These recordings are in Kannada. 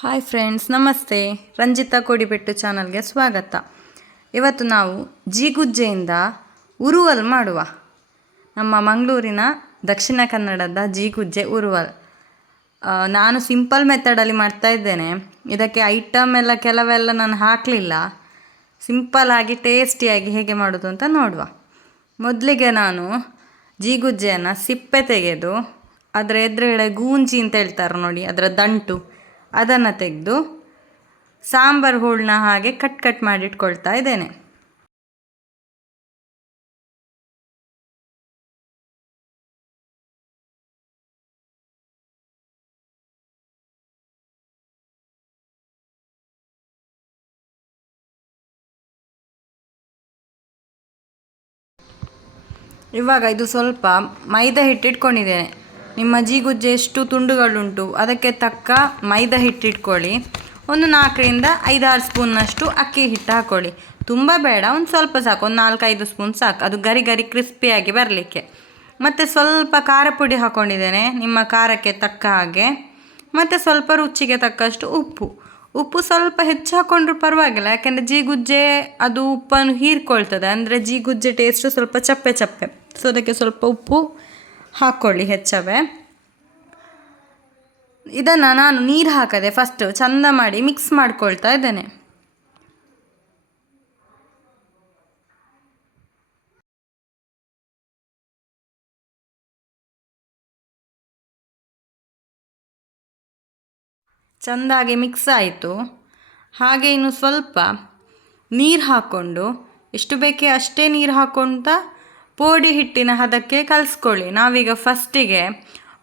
ಹಾಯ್ ಫ್ರೆಂಡ್ಸ್ ನಮಸ್ತೆ. ರಂಜಿತಾ ಕೋಡಿಬೆಟ್ಟು ಚಾನಲ್ಗೆ ಸ್ವಾಗತ. ಇವತ್ತು ನಾವು ಜೀಗುಜ್ಜೆಯಿಂದ ಉರುವಲ್ ಮಾಡುವ. ನಮ್ಮ ಮಂಗಳೂರಿನ ದಕ್ಷಿಣ ಕನ್ನಡದ ಜೀಗುಜ್ಜೆ ಉರುವಲ್. ನಾನು ಸಿಂಪಲ್ ಮೆಥಡಲ್ಲಿ ಮಾಡ್ತಾ ಇದ್ದೇನೆ. ಇದಕ್ಕೆ ಐಟಮ್ ಎಲ್ಲ ಕೆಲವೆಲ್ಲ ನಾನು ಹಾಕಲಿಲ್ಲ. ಸಿಂಪಲ್ಲಾಗಿ ಟೇಸ್ಟಿಯಾಗಿ ಹೇಗೆ ಮಾಡೋದು ಅಂತ ನೋಡುವ. ಮೊದಲಿಗೆ ನಾನು ಜೀಗುಜ್ಜೆಯನ್ನು ಸಿಪ್ಪೆ ತೆಗೆದು, ಅದರ ಎದುರುಗಡೆ ಗೂಂಜಿ ಅಂತ ಹೇಳ್ತಾರೆ ನೋಡಿ, ಅದರ ದಂಟು. ಅದನ್ನು ತೆಗೆದು ಸಾಂಬಾರ್ ಹೂಳನ್ನ ಹಾಗೆ ಕಟ್ ಕಟ್ ಮಾಡಿ ಇಟ್ಕೊಳ್ತಾ ಇದ್ದೇನೆ. ಇವಾಗ ಇದು ಸ್ವಲ್ಪ ಮೈದಾ ಹಿಟ್ಟು ಇಟ್ಕೊಂಡಿದ್ದೇನೆ. ನಿಮ್ಮ ಜೀಗುಜ್ಜೆ ಎಷ್ಟು ತುಂಡುಗಳುಂಟು? ಅದಕ್ಕೆ ತಕ್ಕ ಮೈದಾ ಹಿಟ್ಟಿಟ್ಕೊಳ್ಳಿ. ಒಂದು ನಾಲ್ಕರಿಂದ ಐದಾರು ಸ್ಪೂನ್ನಷ್ಟು ಅಕ್ಕಿ ಹಿಟ್ಟು ಹಾಕ್ಕೊಳ್ಳಿ ತುಂಬ ಬೇಡ, ಒಂದು ಸ್ವಲ್ಪ ಸಾಕು, ಒಂದು ನಾಲ್ಕೈದು ಸ್ಪೂನ್ ಸಾಕು. ಅದು ಗರಿ ಗರಿ ಕ್ರಿಸ್ಪಿಯಾಗಿ ಬರಲಿಕ್ಕೆ. ಮತ್ತು ಸ್ವಲ್ಪ ಖಾರ ಪುಡಿ ಹಾಕ್ಕೊಂಡಿದ್ದೇನೆ ನಿಮ್ಮ ಖಾರಕ್ಕೆ ತಕ್ಕ ಹಾಗೆ. ಮತ್ತು ಸ್ವಲ್ಪ ರುಚಿಗೆ ತಕ್ಕಷ್ಟು ಉಪ್ಪು. ಉಪ್ಪು ಸ್ವಲ್ಪ ಹೆಚ್ಚು ಹಾಕ್ಕೊಂಡ್ರು ಪರವಾಗಿಲ್ಲ, ಯಾಕೆಂದರೆ ಜೀಗುಜ್ಜೆ, ಅದು ಉಪ್ಪನ್ನು ಹೀರ್ಕೊಳ್ತದೆ. ಅಂದರೆ ಜೀಗುಜ್ಜೆ ಟೇಸ್ಟು ಸ್ವಲ್ಪ ಚಪ್ಪೆ ಚಪ್ಪೆ. ಸೊ ಅದಕ್ಕೆ ಸ್ವಲ್ಪ ಉಪ್ಪು ಹಾಕ್ಕೊಳ್ಳಿ ಹೆಚ್ಚವೇ. ಇದನ್ನು ನಾನು ನೀರು ಹಾಕದೆ ಫಸ್ಟ್ ಚಂದ ಮಾಡಿ ಮಿಕ್ಸ್ ಮಾಡ್ಕೊಳ್ತಾ ಇದ್ದೇನೆ. ಚಂದಾಗಿ ಮಿಕ್ಸ್ ಆಯಿತು. ಹಾಗೆ ಇನ್ನು ಸ್ವಲ್ಪ ನೀರು ಹಾಕ್ಕೊಂಡು, ಎಷ್ಟು ಬೇಕೇ ಅಷ್ಟೇ ನೀರು ಹಾಕ್ಕೊಳ್ತಾ ಪೋಡಿ ಹಿಟ್ಟಿನ ಹದಕ್ಕೆ ಕಲಿಸ್ಕೊಳ್ಳಿ. ನಾವೀಗ ಫಸ್ಟಿಗೆ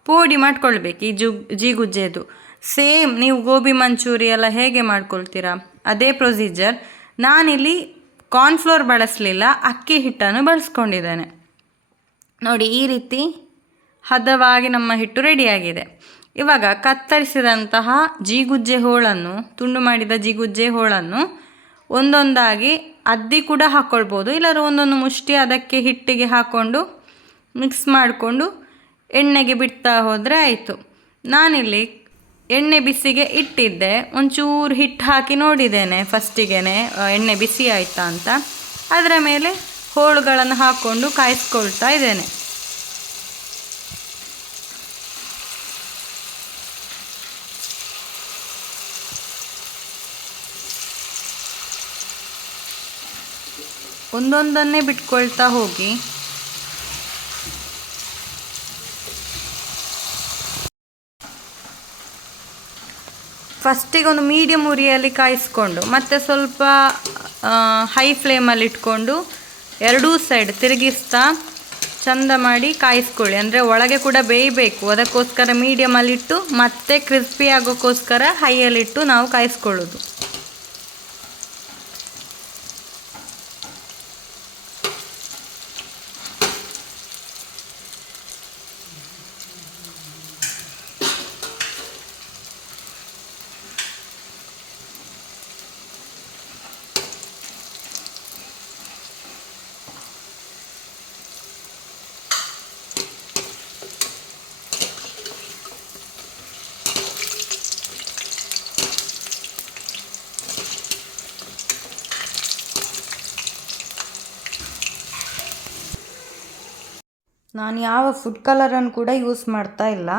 ಪೋಡಿ ಮಾಡ್ಕೊಳ್ಬೇಕು. ಈ ಜು, ಜೀಗುಜ್ಜೆದು. ಸೇಮ್ ನೀವು ಗೋಬಿ ಮಂಚೂರಿ ಎಲ್ಲ ಹೇಗೆ ಮಾಡ್ಕೊಳ್ತೀರಾ? ಅದೇ ಪ್ರೊಸೀಜರ್. ನಾನಿಲ್ಲಿ ಕಾರ್ನ್ಫ್ಲೋರ್ ಬಳಸಲಿಲ್ಲ, ಅಕ್ಕಿ ಹಿಟ್ಟನ್ನು ಬಳಸ್ಕೊಂಡಿದ್ದೇನೆ. ನೋಡಿ, ಈ ರೀತಿ ಹದವಾಗಿ ನಮ್ಮ ಹಿಟ್ಟು ರೆಡಿಯಾಗಿದೆ. ಇವಾಗ ಕತ್ತರಿಸಿದಂತಹ ಜೀಗುಜ್ಜೆ ಹೋಳನ್ನು, ತುಂಡು ಮಾಡಿದ ಜೀಗುಜ್ಜೆ ಹೋಳನ್ನು ಒಂದೊಂದಾಗಿ ಅದ್ದಿ ಕೂಡ ಹಾಕ್ಕೊಳ್ಬೋದು ಇಲ್ಲಾದ್ರೆ ಒಂದೊಂದು ಮುಷ್ಟಿ ಅದಕ್ಕೆ ಹಿಟ್ಟಿಗೆ ಹಾಕ್ಕೊಂಡು ಮಿಕ್ಸ್ ಮಾಡಿಕೊಂಡು ಎಣ್ಣೆಗೆ ಬಿಡ್ತಾ ಹೋದರೆ ಆಯಿತು. ನಾನಿಲ್ಲಿ ಎಣ್ಣೆ ಬಿಸಿಗೆ ಇಟ್ಟಿದ್ದೆ. ಒಂಚೂರು ಹಿಟ್ಟು ಹಾಕಿ ನೋಡಿದ್ದೇನೆ ಫಸ್ಟಿಗೆ ಎಣ್ಣೆ ಬಿಸಿ ಆಯಿತಾ ಅಂತ. ಅದರ ಮೇಲೆ ಹೋಳುಗಳನ್ನು ಹಾಕ್ಕೊಂಡು ಕಾಯಿಸ್ಕೊಳ್ತಾ ಇದ್ದೇನೆ. ಒಂದೊಂದನ್ನೇ ಬಿಟ್ಕೊಳ್ತಾ ಹೋಗಿ. ಫಸ್ಟಿಗೆ ಒಂದು ಮೀಡಿಯಮ್ ಉರಿಯಲ್ಲಿ ಕಾಯಿಸ್ಕೊಂಡು, ಮತ್ತೆ ಸ್ವಲ್ಪ ಹೈ ಫ್ಲೇಮಲ್ಲಿ ಇಟ್ಕೊಂಡು, ಎರಡೂ ಸೈಡ್ ತಿರುಗಿಸ್ತಾ ಚಂದ ಮಾಡಿ ಕಾಯಿಸ್ಕೊಳ್ಳಿ. ಅಂದರೆ ಒಳಗೆ ಕೂಡ ಬೇಯಬೇಕು. ಅದಕ್ಕೋಸ್ಕರ ಮೀಡಿಯಮಲ್ಲಿಟ್ಟು ಮತ್ತೆ ಕ್ರಿಸ್ಪಿ ಆಗೋಕ್ಕೋಸ್ಕರ ಹೈಯಲ್ಲಿಟ್ಟು ನಾವು ಕಾಯಿಸ್ಕೊಳ್ಳೋದು. ನಾನು ಯಾವ ಫುಡ್ ಕಲರನ್ನು ಕೂಡ ಯೂಸ್ ಮಾಡ್ತಾ ಇಲ್ಲ.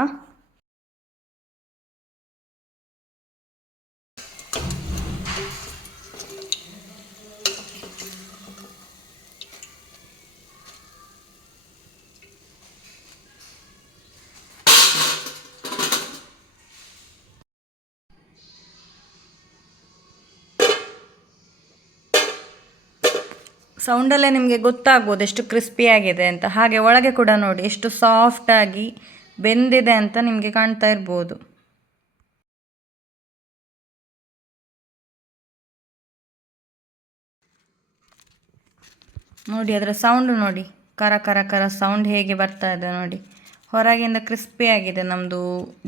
ಸೌಂಡಲ್ಲೇ ನಿಮಗೆ ಗೊತ್ತಾಗ್ಬೋದು ಎಷ್ಟು ಕ್ರಿಸ್ಪಿಯಾಗಿದೆ ಅಂತ. ಹಾಗೆ ಒಳಗೆ ಕೂಡ ನೋಡಿ, ಎಷ್ಟು ಸಾಫ್ಟಾಗಿ ಬೆಂದಿದೆ ಅಂತ ನಿಮಗೆ ಕಾಣ್ತಾ ಇರ್ಬೋದು. ನೋಡಿ, ಅದರ ಸೌಂಡ್ ನೋಡಿ, ಕರ ಕರ ಕರ ಸೌಂಡ್ ಹೇಗೆ ಬರ್ತಾ ಇದೆ ನೋಡಿ. ಹೊರಗಿಂದ ಕ್ರಿಸ್ಪಿಯಾಗಿದೆ ನಮ್ಮದು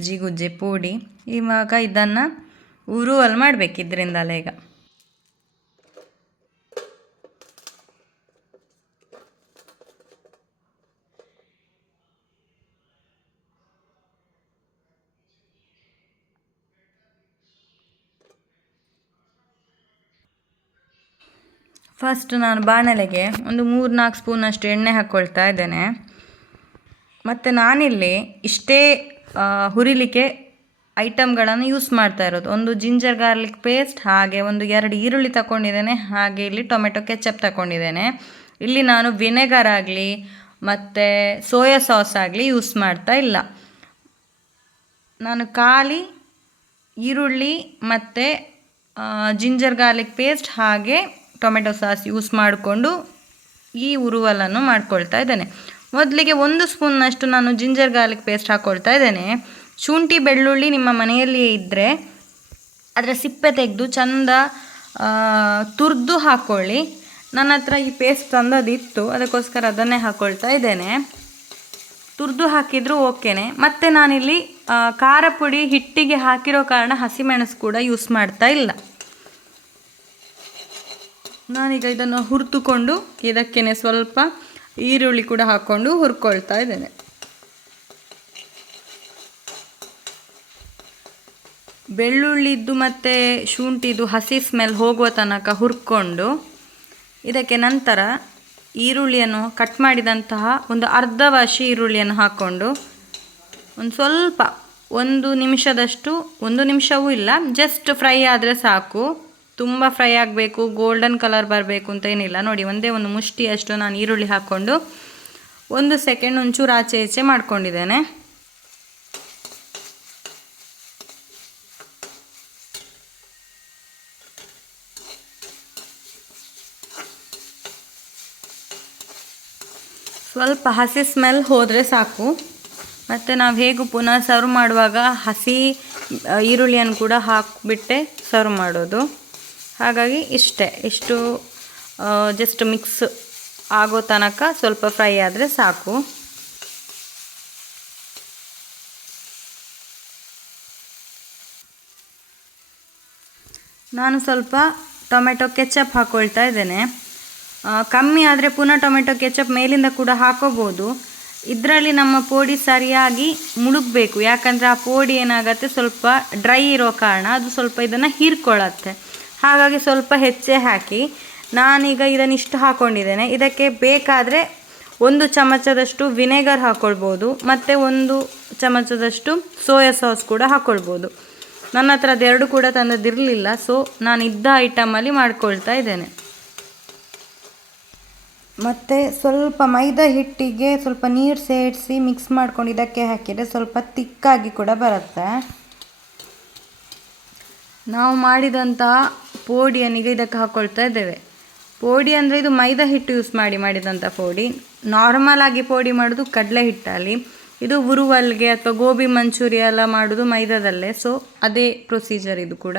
ಜಿಗುಜ್ಜೆ ಪೂಡಿ. ಇವಾಗ ಇದನ್ನು ಉರುವಲ್ಲಿ ಮಾಡಬೇಕು ಇದರಿಂದಲೇ ಈಗ. ಫಸ್ಟ್ ನಾನು ಬಾಣಲೆಗೆ ಒಂದು ಮೂರು ನಾಲ್ಕು ಸ್ಪೂನಷ್ಟು ಎಣ್ಣೆ ಹಾಕ್ಕೊಳ್ತಾ ಇದ್ದೇನೆ. ಮತ್ತು ನಾನಿಲ್ಲಿ ಇಷ್ಟೇ ಹುರಿಲಿಕ್ಕೆ ಐಟಮ್ಗಳನ್ನು ಯೂಸ್ ಮಾಡ್ತಾ ಇರೋದು. ಒಂದು ಜಿಂಜರ್ ಗಾರ್ಲಿಕ್ ಪೇಸ್ಟ್, ಹಾಗೆ ಒಂದು ಎರಡು ಈರುಳ್ಳಿ ತಗೊಂಡಿದ್ದೇನೆ ಹಾಗೆ ಇಲ್ಲಿ ಟೊಮೆಟೊ ಕೆಚಪ್ ತಗೊಂಡಿದ್ದೇನೆ ಇಲ್ಲಿ ನಾನು ವಿನೆಗರ್ ಆಗಲಿ, ಮತ್ತು ಸೋಯಾ ಸಾಸ್ ಆಗಲಿ ಯೂಸ್ ಮಾಡ್ತಾ ಇಲ್ಲ. ನಾನು ಖಾಲಿ ಈರುಳ್ಳಿ ಮತ್ತು ಜಿಂಜರ್ ಗಾರ್ಲಿಕ್ ಪೇಸ್ಟ್, ಹಾಗೆ ಟೊಮೆಟೊ ಸಾಸ್ ಯೂಸ್ ಮಾಡಿಕೊಂಡು ಈ ಉರುವಲನ್ನು ಮಾಡ್ಕೊಳ್ತಾ ಇದ್ದೇನೆ. ಮೊದಲಿಗೆ ಒಂದು ಸ್ಪೂನ್ನಷ್ಟು ನಾನು ಜಿಂಜರ್ ಗಾರ್ಲಿಕ್ ಪೇಸ್ಟ್ ಹಾಕ್ಕೊಳ್ತಾ ಇದ್ದೇನೆ. ಶುಂಠಿ, ಬೆಳ್ಳುಳ್ಳಿ ನಿಮ್ಮ ಮನೆಯಲ್ಲಿಯೇ ಇದ್ದರೆ ಅದರ ಸಿಪ್ಪೆ ತೆಗೆದು ಚಂದ ತುರಿದು ಹಾಕ್ಕೊಳ್ಳಿ ನನ್ನ ಹತ್ರ ಈ ಪೇಸ್ಟ್ ತಂದದಿತ್ತು, ಅದಕ್ಕೋಸ್ಕರ ಅದನ್ನೇ ಹಾಕ್ಕೊಳ್ತಾ ಇದ್ದೇನೆ. ತುರಿದು ಹಾಕಿದರೂ ಓಕೆನೆ. ಮತ್ತು ನಾನಿಲ್ಲಿ ಖಾರ ಪುಡಿ ಹಿಟ್ಟಿಗೆ ಹಾಕಿರೋ ಕಾರಣ ಹಸಿಮೆಣಸು ಕೂಡ ಯೂಸ್ ಮಾಡ್ತಾ ಇಲ್ಲ. ನಾನೀಗ ಇದನ್ನು ಹುರಿದುಕೊಂಡು ಇದಕ್ಕೇನೆ ಸ್ವಲ್ಪ ಈರುಳ್ಳಿ ಕೂಡ ಹಾಕ್ಕೊಂಡು ಹುರ್ಕೊಳ್ತಾ ಇದ್ದೇನೆ. ಬೆಳ್ಳುಳ್ಳಿದ್ದು ಮತ್ತು ಶುಂಠಿದು ಹಸಿ ಸ್ಮೆಲ್ ಹೋಗುವ ತನಕ ಹುರ್ಕೊಂಡು ಇದಕ್ಕೆ ನಂತರ ಈರುಳ್ಳಿಯನ್ನು ಕಟ್ ಮಾಡಿದಂತಹ ಒಂದು ಅರ್ಧ ವಾಶಿ ಈರುಳ್ಳಿಯನ್ನು ಹಾಕ್ಕೊಂಡು ಒಂದು ಸ್ವಲ್ಪ ಒಂದು ನಿಮಿಷದಷ್ಟು, ಒಂದು ನಿಮಿಷವೂ ಇಲ್ಲ ಜಸ್ಟ್ ಫ್ರೈ ಆದರೆ ಸಾಕು. ತುಂಬ ಫ್ರೈ ಆಗಬೇಕು ಗೋಲ್ಡನ್ ಕಲರ್ ಬರಬೇಕು ಅಂತ ಏನಿಲ್ಲ. ನೋಡಿ, ಒಂದೇ ಒಂದು ಮುಷ್ಟಿಯಷ್ಟು ನಾನು ಈರುಳ್ಳಿ ಹಾಕ್ಕೊಂಡು ಒಂದು ಸೆಕೆಂಡ್ ಒಂಚೂರು ಆಚೆ ಈಚೆ ಮಾಡ್ಕೊಂಡಿದ್ದೇನೆ. ಸ್ವಲ್ಪ ಹಸಿ ಸ್ಮೆಲ್ ಹೋದರೆ ಸಾಕು. ಮತ್ತು ನಾವು ಹೇಗೂ ಪುನಃ ಸರ್ವ್ ಮಾಡುವಾಗ ಹಸಿ ಈರುಳ್ಳಿಯನ್ನು ಕೂಡ ಹಾಕಿಬಿಟ್ಟೆ ಸರ್ವ್ ಮಾಡೋದು. ಹಾಗಾಗಿ ಇಷ್ಟೇ. ಇಷ್ಟು ಜಸ್ಟ್ ಮಿಕ್ಸ್ ಆಗೋ ತನಕ ಸ್ವಲ್ಪ ಫ್ರೈ ಆದರೆ ಸಾಕು. ನಾನು ಸ್ವಲ್ಪ ಟೊಮೆಟೊ ಕೆಚಪ್ ಹಾಕ್ಕೊಳ್ತಾ ಇದ್ದೇನೆ. ಕಮ್ಮಿ ಆದರೆ ಪುನಃ ಟೊಮೆಟೊ ಕೆಚಪ್ ಮೇಲಿಂದ ಕೂಡ ಹಾಕೋಬೋದು. ಇದರಲ್ಲಿ ನಮ್ಮ ಪೋಡಿ ಸರಿಯಾಗಿ ಮುಳುಗಬೇಕು. ಯಾಕಂದರೆ ಆ ಪೋಡಿ ಏನಾಗುತ್ತೆ? ಸ್ವಲ್ಪ ಡ್ರೈ ಇರೋ ಕಾರಣ. ಅದು ಸ್ವಲ್ಪ ಇದನ್ನು ಹೀರ್ಕೊಳ್ಳುತ್ತೆ. ಹಾಗಾಗಿ ಸ್ವಲ್ಪ ಹೆಚ್ಚೆ ಹಾಕಿ ನಾನೀಗ ಇದನ್ನು ಇಷ್ಟು ಹಾಕ್ಕೊಂಡಿದ್ದೇನೆ ಇದಕ್ಕೆ ಬೇಕಾದರೆ ಒಂದು ಚಮಚದಷ್ಟು ವಿನೆಗರ್ ಹಾಕ್ಕೊಳ್ಬೋದು ಮತ್ತು ಒಂದು ಚಮಚದಷ್ಟು ಸೋಯಾ ಸಾಸ್ ಕೂಡ ಹಾಕ್ಕೊಳ್ಬೋದು ನನ್ನ ಹತ್ರ ಅದೆರಡು ಕೂಡ ತಂದದಿರಲಿಲ್ಲ ಸೊ ನಾನು ಇದ್ದ ಐಟಮಲ್ಲಿ ಮಾಡ್ಕೊಳ್ತಾ ಇದ್ದೇನೆ. ಮತ್ತು ಸ್ವಲ್ಪ ಮೈದಾ ಹಿಟ್ಟಿಗೆ ಸ್ವಲ್ಪ ನೀರು ಸೇರಿಸಿ ಮಿಕ್ಸ್ ಮಾಡ್ಕೊಂಡು ಇದಕ್ಕೆ ಹಾಕಿದರೆ ಸ್ವಲ್ಪ ತಿಕ್ಕಾಗಿ ಕೂಡ ಬರುತ್ತೆ. ನಾವು ಮಾಡಿದಂತಹ ಪೋಡಿಯನಿಗೆ ಇದಕ್ಕೆ ಹಾಕ್ಕೊಳ್ತಾ ಇದ್ದೇವೆ. ಪೋಡಿ ಅಂದರೆ ಇದು ಮೈದಾ ಹಿಟ್ಟು ಯೂಸ್ ಮಾಡಿ ಮಾಡಿದಂಥ ಪೋಡಿ. ನಾರ್ಮಲ್ ಆಗಿ ಪೋಡಿ ಮಾಡೋದು ಕಡಲೆ ಹಿಟ್ಟಲ್ಲಿ. ಇದು ಉರುವಲ್ಗೆ ಅಥವಾ ಗೋಬಿ ಮಂಚೂರಿ ಎಲ್ಲ ಮಾಡೋದು ಮೈದಾದಲ್ಲೇ. ಸೊ ಅದೇ ಪ್ರೊಸೀಜರ್ ಇದು ಕೂಡ.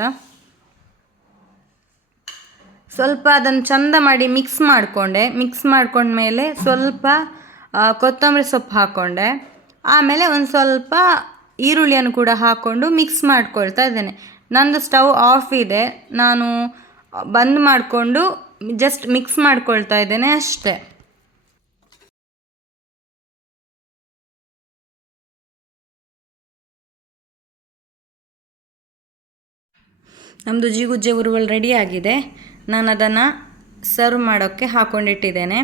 ಸ್ವಲ್ಪ ಅದನ್ನು ಚಂದ ಮಾಡಿ ಮಿಕ್ಸ್ ಮಾಡಿಕೊಂಡೆ. ಮಿಕ್ಸ್ ಮಾಡ್ಕೊಂಡ್ಮೇಲೆ ಸ್ವಲ್ಪ ಕೊತ್ತಂಬರಿ ಸೊಪ್ಪು ಹಾಕ್ಕೊಂಡೆ ಆಮೇಲೆ ಒಂದು ಸ್ವಲ್ಪ ಈರುಳ್ಳಿಯನ್ನು ಕೂಡ ಹಾಕ್ಕೊಂಡು ಮಿಕ್ಸ್ ಮಾಡ್ಕೊಳ್ತಾ ಇದ್ದೇನೆ. ನಂದು ಸ್ಟವ್ ಆಫ್ ಇದೆ. ನಾನು ಬಂದ್ ಮಾಡಿಕೊಂಡು ಜಸ್ಟ್ ಮಿಕ್ಸ್ ಮಾಡ್ಕೊಳ್ತಾ ಇದ್ದೇನೆ ಅಷ್ಟೇ. ನಮ್ಮದು ಜಿಗುಜ್ಜೆ ಉರುವಲ್ ರೆಡಿ ಆಗಿದೆ. ನಾನು ಅದನ್ನು ಸರ್ವ್ ಮಾಡೋಕ್ಕೆ ಹಾಕ್ಕೊಂಡಿಟ್ಟಿದ್ದೇನೆ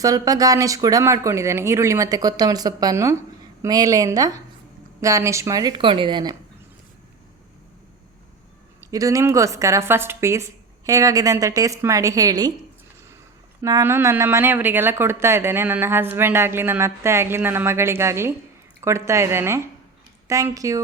ಸ್ವಲ್ಪ ಗಾರ್ನಿಷ್ ಕೂಡ ಮಾಡ್ಕೊಂಡಿದ್ದೇನೆ. ಈರುಳ್ಳಿ ಮತ್ತು ಕೊತ್ತಂಬರಿ ಸೊಪ್ಪನ್ನು ಮೇಲೆಯಿಂದ ಗಾರ್ನಿಷ್ ಮಾಡಿ ಇಟ್ಕೊಂಡಿದ್ದೇನೆ. ಇದು ನಿಮಗೋಸ್ಕರ ಫಸ್ಟ್ ಪೀಸ್ ಹೇಗಾಗಿದೆ ಅಂತ ಟೇಸ್ಟ್ ಮಾಡಿ ಹೇಳಿ. ನಾನು ನನ್ನ ಮನೆಯವರಿಗೆಲ್ಲ ಕೊಡ್ತಾ ಇದ್ದೇನೆ. ನನ್ನ ಹಸ್ಬೆಂಡ್ ಆಗಲಿ, ನನ್ನ ಅತ್ತೆ ಆಗಲಿ, ನನ್ನ ಮಗಳಿಗಾಗಲಿ ಕೊಡ್ತಾ ಇದ್ದೇನೆ. Thank you